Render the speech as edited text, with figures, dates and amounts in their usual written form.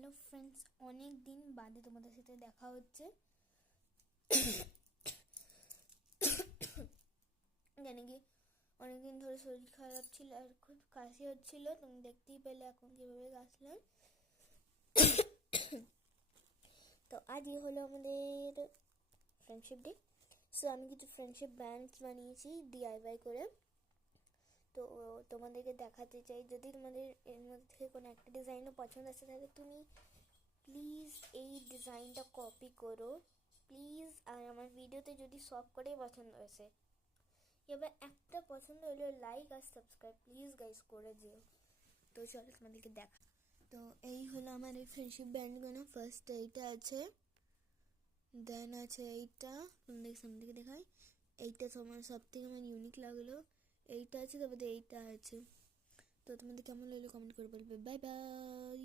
Hello friends, অনেক দিন বাদে তোমাদের সাথে দেখা হচ্ছে। জানি কি অনেকদিন ধরে শরীর খারাপ ছিল আর খুব কাশি হচ্ছিল, তুমি দেখতেই পেলে এখন কীভাবে কাশলাম। তো আজই হলো আমাদের ফ্রেন্ডশিপ ডে। সো আমি কিছু ফ্রেন্ডশিপ ব্যান্ডস বানিয়েছি ডিআইওয়াই করে, তো তোমাদেরকে দেখাতে চাই। যদি তোমাদের এর মধ্যে কোনো একটা ডিজাইনও পছন্দ আছে তাহলে তুমি প্লিজ এই ডিজাইনটা কপি করো প্লিজ। আর আমার ভিডিওতে যদি সব করেই পছন্দ হয়েছে, এবার একটা পছন্দ হলো লাইক আর সাবস্ক্রাইব প্লিজ গাইস করে দিও। তো চলো তোমাদেরকে দেখা। তো এই হলো আমার এই ফ্রেন্ডশিপ ব্যান্ডগুলো। ফার্স্ট এইটা আছে, দেন আছে এইটা, তোমাদের সামনে থেকে দেখাই। এইটা তোমার সব থেকে আমার ইউনিক লাগলো। এইটা আছে, তারপরে এইটা আছে। তো তোমাদের কেমন লাগলো কমেন্ট করে বলবে। Bye bye.